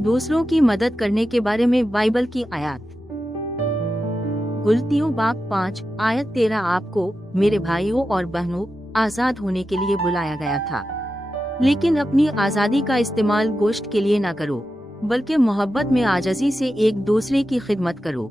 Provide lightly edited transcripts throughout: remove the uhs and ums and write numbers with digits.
दूसरों की मदद करने के बारे में बाइबल की आयत। गुलतियों बाब 5 आयत 13 आपको मेरे भाइयों और बहनों आजाद होने के लिए बुलाया गया था, लेकिन अपनी आजादी का इस्तेमाल गोश्त के लिए ना करो, बल्कि मोहब्बत में आजिज़ी से एक दूसरे की खिदमत करो।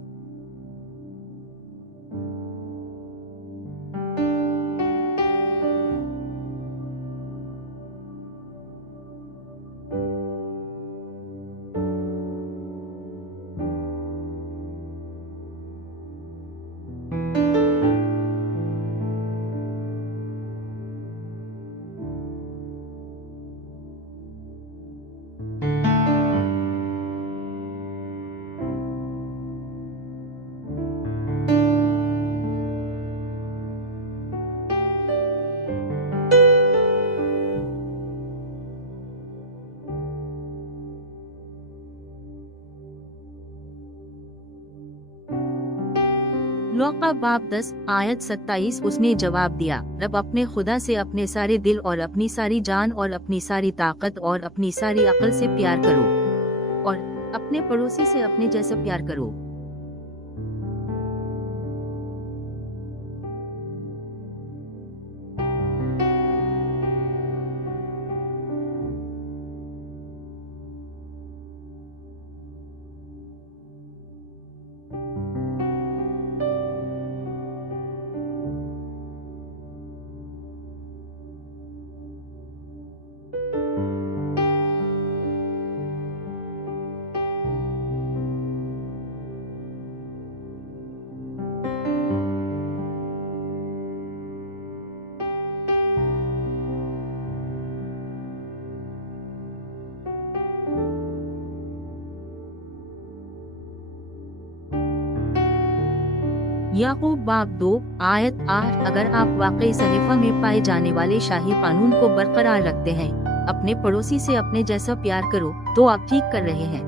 लूका बाब 10 आयत 27 उसने जवाब दिया, रब अपने खुदा से अपने सारे दिल और अपनी सारी जान और अपनी सारी ताकत और अपनी सारी अक्ल से प्यार करो, और अपने पड़ोसी से अपने जैसा प्यार करो। याकूब बाब 2 आयत 8 अगर आप वाकई सहीफा में पाए जाने वाले शाही कानून को बरकरार रखते हैं, अपने पड़ोसी से अपने जैसा प्यार करो, तो आप ठीक कर रहे हैं।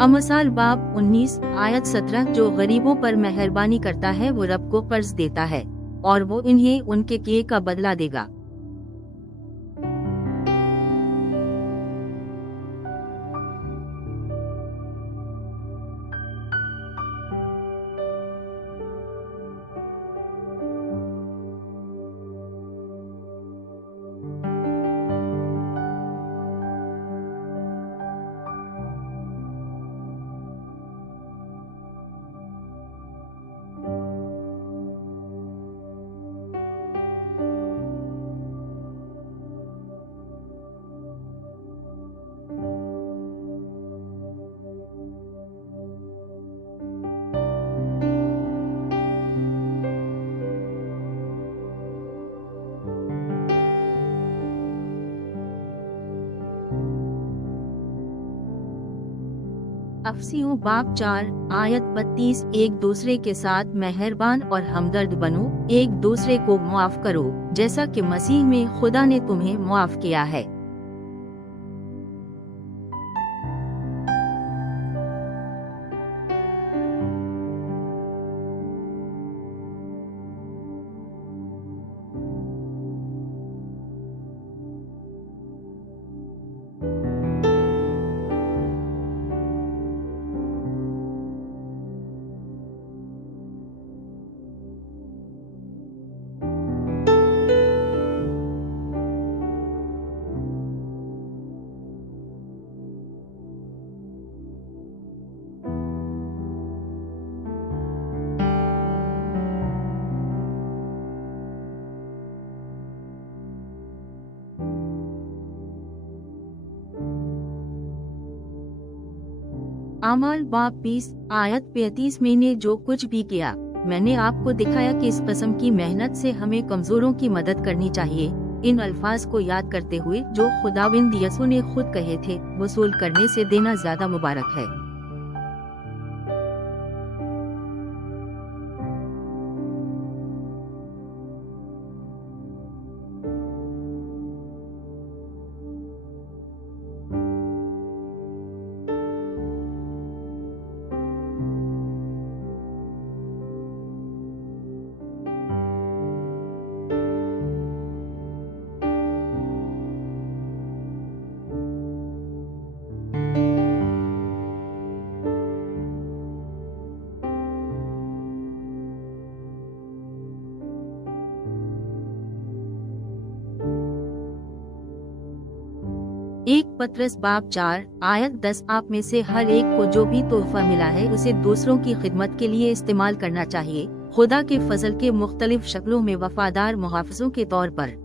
अमसाल बाब 19 आयत 17 जो गरीबों पर मेहरबानी करता है वो रब को कर्ज देता है, और वो इन्हें उनके किए का बदला देगा। अफसियों बाब 4 आयत 32 एक दूसरे के साथ मेहरबान और हमदर्द बनो, एक दूसरे को मुआफ करो, जैसा कि मसीह में खुदा ने तुम्हें मुआफ किया है। आमाल बाब 20 आयत 35 मैंने जो कुछ भी किया मैंने आपको दिखाया कि इस किस्म की मेहनत से हमें कमजोरों की मदद करनी चाहिए। इन अल्फाज को याद करते हुए जो खुदाविंद यसू ने खुद कहे थे, वसूल करने से देना ज्यादा मुबारक है। एक पत्रस बाब 4 आयत 10 आप में से हर एक को जो भी तोहफा मिला है उसे दूसरों की खिदमत के लिए इस्तेमाल करना चाहिए, खुदा के फजल के मुख्तलिफ शक्लों में वफादार मुहाफ़िज़ों के तौर पर।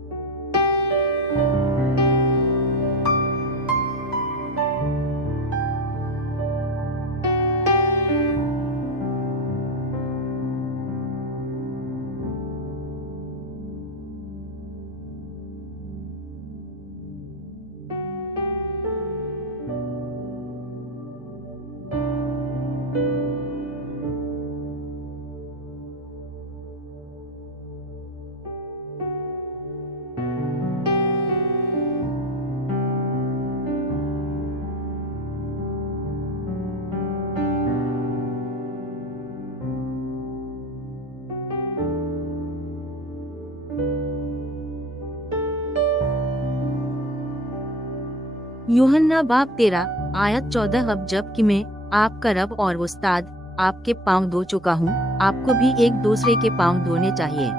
यूहन्ना बाब 13 आयत 14 अब जब कि मैं आपका रब और उस्ताद आपके पाँव धो चुका हूँ, आपको भी एक दूसरे के पाँव धोने चाहिए।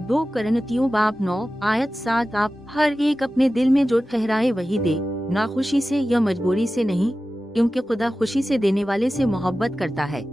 दो करंथियों बाब 9 आयत 7 आप हर एक अपने दिल में जो ठहराए वही दे, ना खुशी से या मजबूरी से नहीं, क्योंकि खुदा खुशी से देने वाले से मोहब्बत करता है।